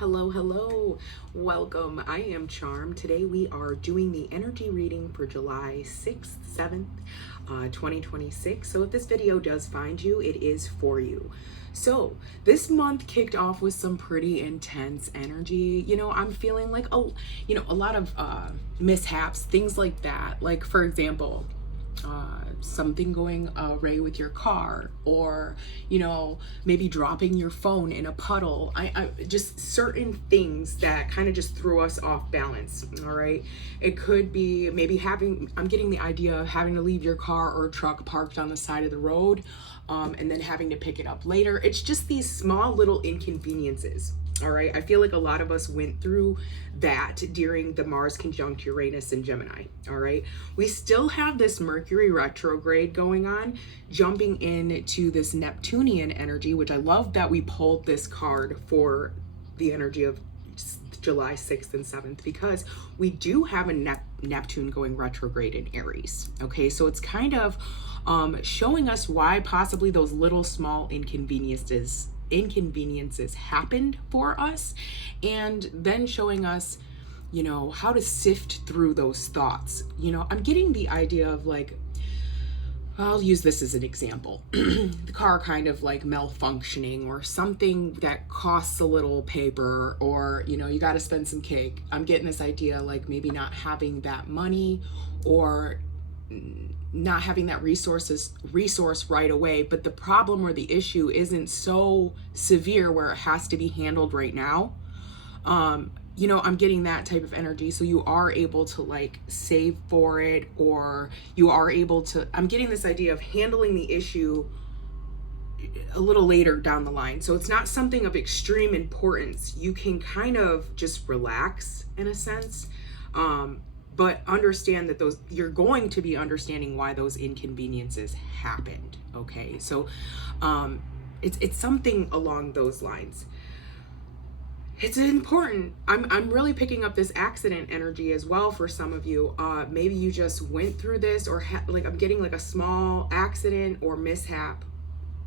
Hello, hello. Welcome. I am Charm. Today we are doing the energy reading for July 6th, 7th, 2026. So if this video does find you, it is for you. So this month kicked off with some pretty intense energy. I'm feeling like a lot of mishaps, things like that. Like, for example, something going awry with your car, or maybe dropping your phone in a puddle. I just certain things that kind of just threw us off balance. All right, it could be maybe I'm getting the idea of having to leave your car or truck parked on the side of the road, and then having to pick it up later. It's just these small little inconveniences. All right, I feel like a lot of us went through that during the Mars conjunct Uranus and Gemini. All right, we still have this Mercury retrograde going on, jumping into this Neptunian energy, which I love that we pulled this card for the energy of July 6th and 7th, because we do have a Neptune going retrograde in Aries. Okay, so it's kind of showing us why possibly those little small inconveniences happened for us, and then showing us how to sift through those thoughts. I'm getting the idea of, like, I'll use this as an example. The car kind of like malfunctioning, or something that costs a little paper, or you got to spend some cake. I'm getting this idea, like maybe not having that money, or not having that resource right away, but the problem or the issue isn't so severe where it has to be handled right now. I'm getting that type of energy. So you are able to like save for it, or you are able to, I'm getting this idea of handling the issue a little later down the line. So it's not something of extreme importance. You can kind of just relax in a sense. But understand that you're going to be understanding why those inconveniences happened. Okay, so it's something along those lines. It's important. I'm really picking up this accident energy as well for some of you. Maybe you just went through this, or like I'm getting like a small accident or mishap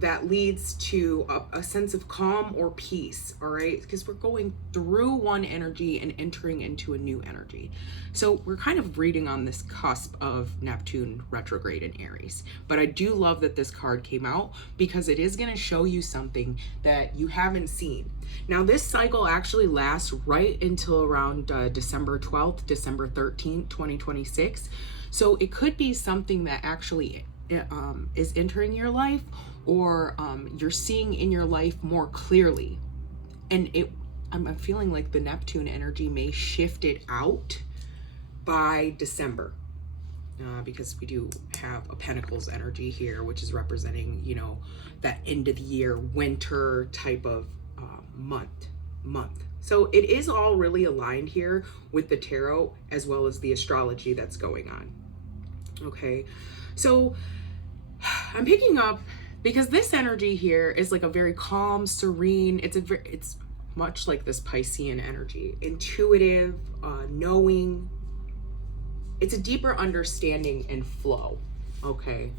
that leads to a sense of calm or peace. All right, because we're going through one energy and entering into a new energy. So we're kind of reading on this cusp of Neptune retrograde in Aries. But I do love that this card came out, because it is going to show you something that you haven't seen. Now this cycle actually lasts right until around December 12th, December 13th, 2026. So it could be something that actually is entering your life, or you're seeing in your life more clearly. And I'm feeling like the Neptune energy may shift it out by December, because we do have a Pentacles energy here, which is representing that end of the year winter type of month. So it is all really aligned here with the tarot as well as the astrology that's going on. Okay, so I'm picking up, because this energy here is like a very calm, serene. It's much like this Piscean energy, intuitive, knowing. It's a deeper understanding and flow. Okay.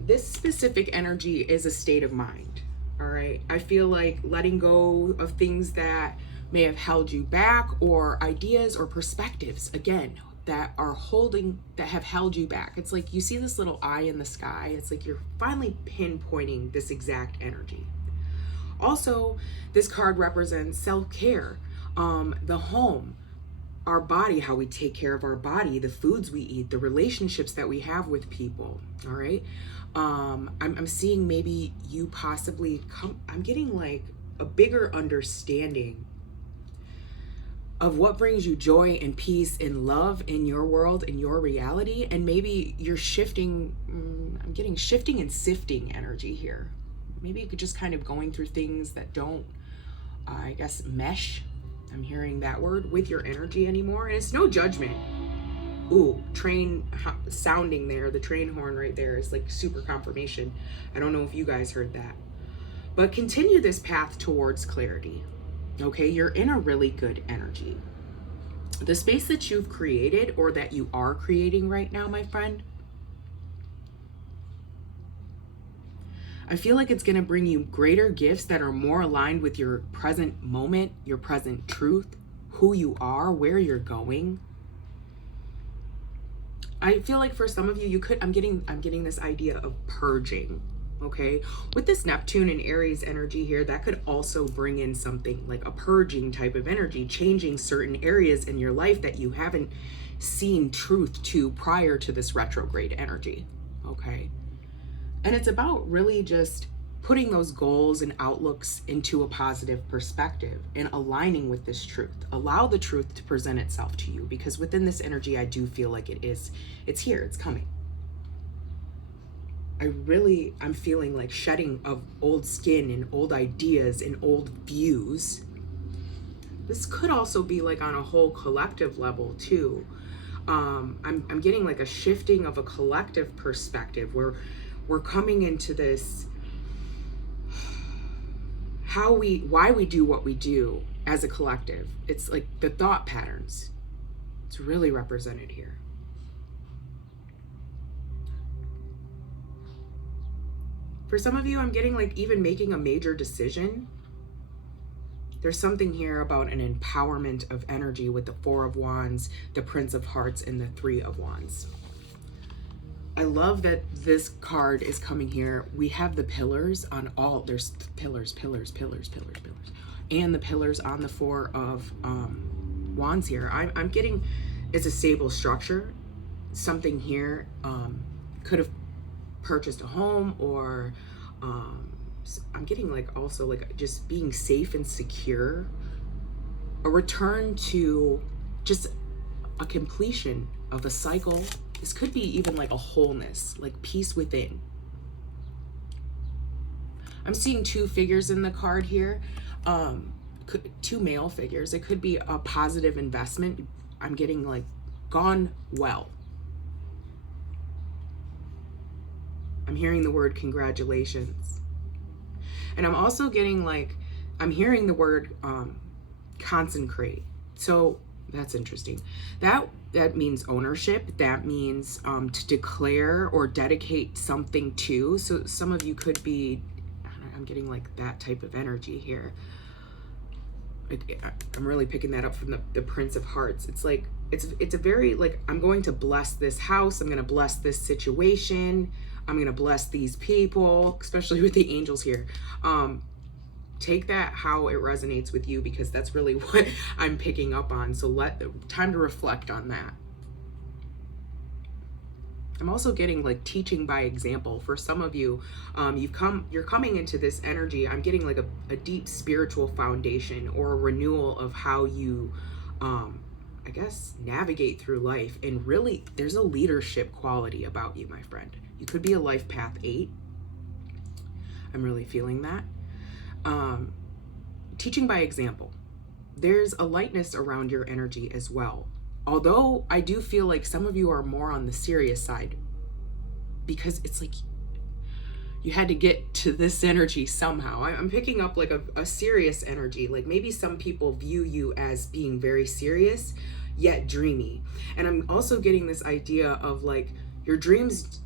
This specific energy is a state of mind. All right. I feel like letting go of things that may have held you back, or ideas or perspectives, again, that have held you back. It's like you see this little eye in the sky. It's like you're finally pinpointing this exact energy. Also, this card represents self-care, the home, our body, how we take care of our body, the foods we eat, the relationships that we have with people. All right. I'm seeing maybe you possibly I'm getting like a bigger understanding of what brings you joy and peace and love in your world, in your reality. And maybe you're shifting, I'm getting shifting and sifting energy here. Maybe you could just kind of going through things that don't, I guess, mesh. I'm hearing that word with your energy anymore. And it's no judgment. Ooh, train sounding there. The train horn right there is like super confirmation. I don't know if you guys heard that. But continue this path towards clarity. Okay, you're in a really good energy. The space that you've created, or that you are creating right now, my friend, I feel like it's going to bring you greater gifts that are more aligned with your present moment, your present truth, who you are, where you're going. I feel like for some of you, I'm getting this idea of purging. Okay, with this Neptune and Aries energy here, that could also bring in something like a purging type of energy, changing certain areas in your life that you haven't seen truth to prior to this retrograde energy. Okay, and it's about really just putting those goals and outlooks into a positive perspective and aligning with this truth. Allow the truth to present itself to you, because within this energy, I do feel like it's here, it's coming. I'm feeling like shedding of old skin and old ideas and old views. This could also be like on a whole collective level too. I'm getting like a shifting of a collective perspective where we're coming into this, why we do what we do as a collective. It's like the thought patterns. It's really represented here. For some of you, I'm getting like even making a major decision. There's something here about an empowerment of energy with the Four of Wands, the Prince of Hearts, and the Three of Wands. I love that this card is coming here. We have the pillars on all, there's pillars, and the pillars on the Four of Wands here. I'm getting, it's a stable structure. Something here could have purchased a home, or I'm getting like also like just being safe and secure, a return to just a completion of a cycle. This could be even like a wholeness, like peace within. I'm seeing two figures in the card here, two male figures. It could be a positive investment. I'm getting like gone well. I'm hearing the word congratulations. And I'm also getting like, I'm hearing the word consecrate. So that's interesting. That means ownership. That means to declare or dedicate something to. So some of you could be, I'm getting like that type of energy here. I'm really picking that up from the Prince of Hearts. It's like, it's a very like, I'm going to bless this house. I'm going to bless this situation. I'm going to bless these people, especially with the angels here. Take that how it resonates with you, because that's really what I'm picking up on. So time to reflect on that. I'm also getting like teaching by example. For some of you, you're coming into this energy. I'm getting like a deep spiritual foundation or a renewal of how you, I guess, navigate through life. And really, there's a leadership quality about you, my friend. You could be a life path 8. I'm really feeling that. Teaching by example. There's a lightness around your energy as well. Although I do feel like some of you are more on the serious side, because it's like you had to get to this energy somehow. I'm picking up like a serious energy. Like maybe some people view you as being very serious, yet dreamy. And I'm also getting this idea of like your dreams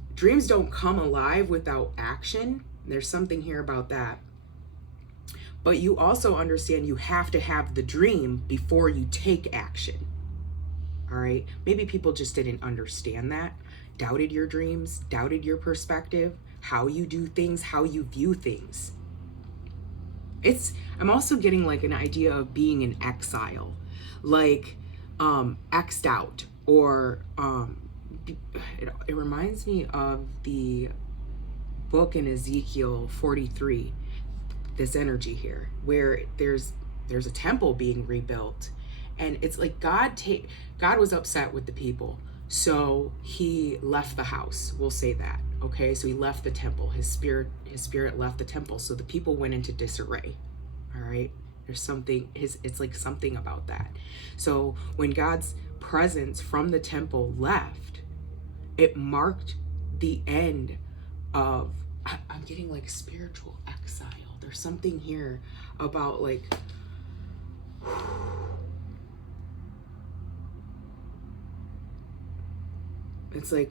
don't come alive without action. There's something here about that. But you also understand you have to have the dream before you take action. All right? Maybe people just didn't understand that, doubted your dreams, doubted your perspective, how you do things, how you view things. I'm also getting like an idea of being in exile, like X'd out, or it reminds me of the book in Ezekiel 43, this energy here, where there's a temple being rebuilt, and it's like God was upset with the people, so he left the house. We'll say that, okay? So he left the temple. His spirit left the temple, so the people went into disarray. All right, there's something. It's like something about that. So when God's presence from the temple left, it marked the end of. I'm getting like spiritual exile. There's something here about like. It's like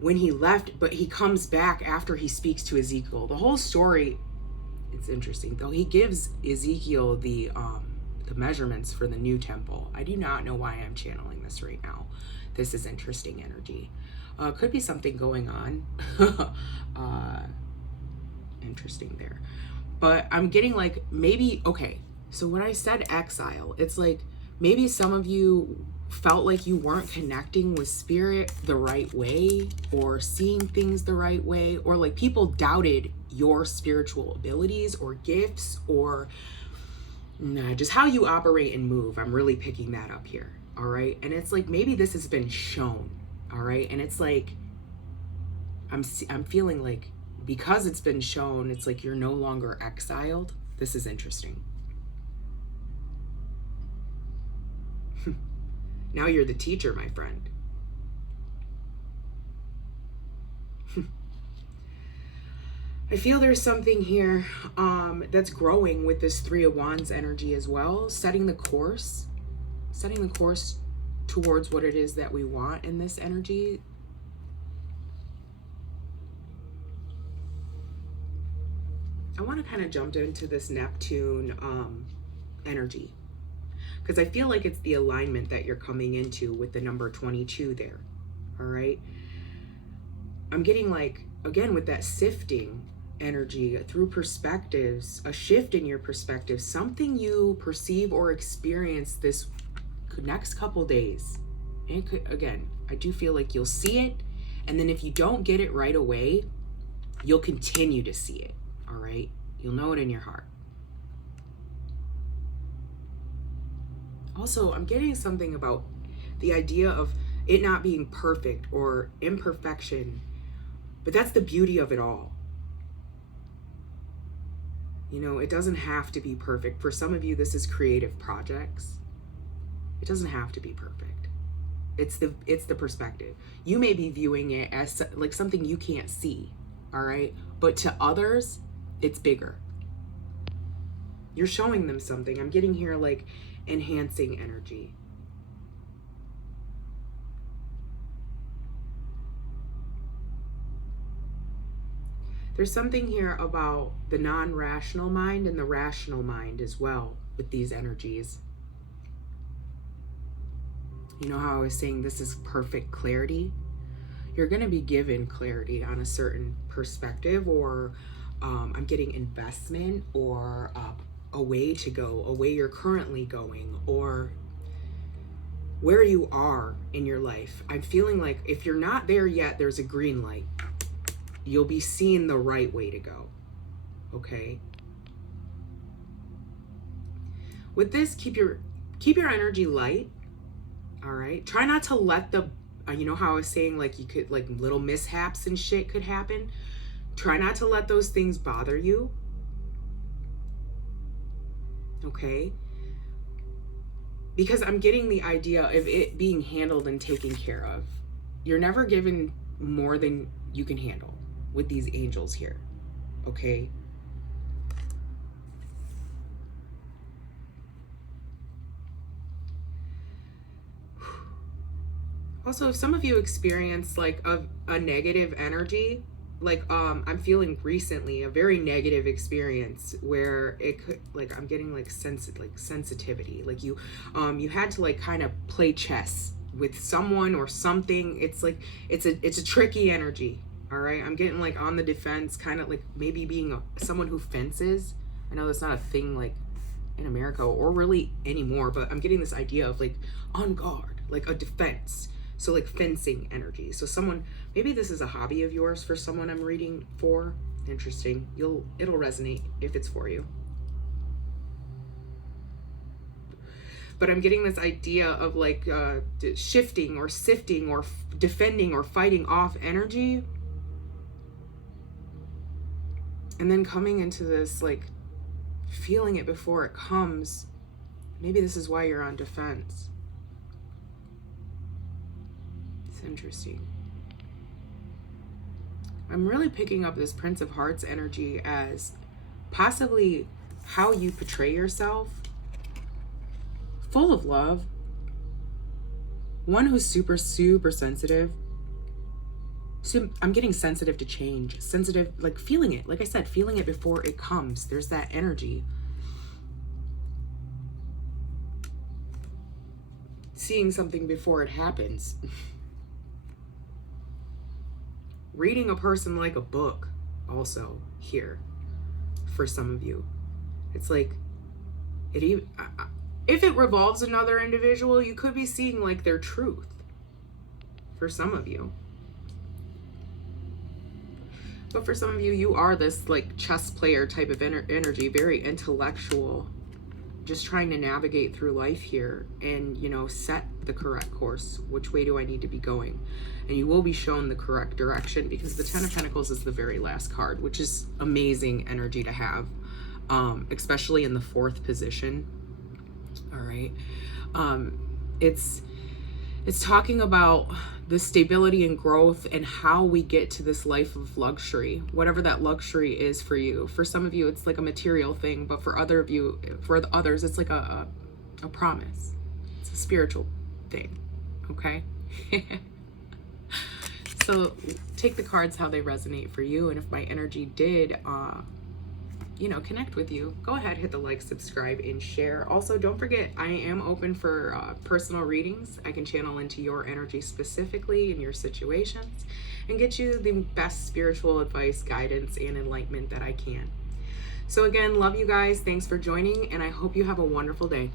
when he left, but he comes back after he speaks to Ezekiel. The whole story, it's interesting though. He gives Ezekiel the measurements for the new temple. I do not know why I'm channeling this right now. This is interesting energy. Could be something going on. Interesting there. But I'm getting like, maybe, okay, so when I said exile, it's like maybe some of you felt like you weren't connecting with spirit the right way, or seeing things the right way, or like people doubted your spiritual abilities or gifts, or just how you operate and move. I'm really picking that up here. All right. And it's like, maybe this has been shown. All right. And it's like, I'm feeling like, because it's been shown, it's like you're no longer exiled. This is interesting. Now you're the teacher, my friend. I feel there's something here that's growing with this Three of Wands energy as well, setting the course towards what it is that we want in this energy. I want to kind of jump into this Neptune energy, because I feel like it's the alignment that you're coming into with the number 22 there. All right. I'm getting like, again, with that sifting energy through perspectives, a shift in your perspective, something you perceive or experience this next couple days. And it could, again, I do feel like you'll see it. And then if you don't get it right away, you'll continue to see it. All right. You'll know it in your heart. Also, I'm getting something about the idea of it not being perfect or imperfection, but that's the beauty of it all. You know, it doesn't have to be perfect. For some of you, this is creative projects. It doesn't have to be perfect. It's the perspective. You may be viewing it as like something you can't see, all right? But to others, it's bigger. You're showing them something. I'm getting here like enhancing energy. There's something here about the non-rational mind and the rational mind as well with these energies. You know how I was saying this is perfect clarity? You're going to be given clarity on a certain perspective, or I'm getting investment, or a way to go, a way you're currently going, or where you are in your life. I'm feeling like if you're not there yet, there's a green light. You'll be seeing the right way to go. Okay? With this, keep your energy light. All right? Try not to let the you know how I was saying, like, you could, like, little mishaps and shit could happen. Try not to let those things bother you. Okay? Because I'm getting the idea of it being handled and taken care of. You're never given more than you can handle with these angels here. Okay? Also, if some of you experience like a negative energy, like I'm feeling recently a very negative experience where it could, like, I'm getting like sensitivity, like you had to like kind of play chess with someone or something. It's like it's a tricky energy. All right, I'm getting like on the defense, kind of like maybe being someone who fences. I know that's not a thing like in America or really anymore, but I'm getting this idea of like on guard, like a defense. So like fencing energy. So someone, maybe this is a hobby of yours for someone I'm reading for. Interesting. It'll resonate if it's for you. But I'm getting this idea of like shifting or sifting or defending or fighting off energy. And then coming into this, like feeling it before it comes. Maybe this is why you're on defense. Interesting. I'm really picking up this Prince of Hearts energy as possibly how you portray yourself. Full of love. One who's super, super sensitive. So I'm getting sensitive to change, sensitive, like feeling it. Like I said, feeling it before it comes. There's that energy. Seeing something before it happens. Reading a person like a book also here for some of you. It's like, if it revolves another individual, you could be seeing like their truth for some of you. But for some of you, you are this like chess player type of energy, very intellectual, just trying to navigate through life here and, you know, set the correct course. Which way do I need to be going? And you will be shown the correct direction, because the Ten of Pentacles is the very last card, which is amazing energy to have, especially in the 4th position. All right. It's talking about the stability and growth and how we get to this life of luxury, whatever that luxury is for you. For some of you, it's like a material thing, but for others, it's like a promise. It's a spiritual thing. Okay. So take the cards how they resonate for you. And if my energy did, you know, connect with you, go ahead, hit the like, subscribe, and share. Also, don't forget, I am open for personal readings. I can channel into your energy specifically in your situations and get you the best spiritual advice, guidance, and enlightenment that I can. So again, love you guys. Thanks for joining, and I hope you have a wonderful day.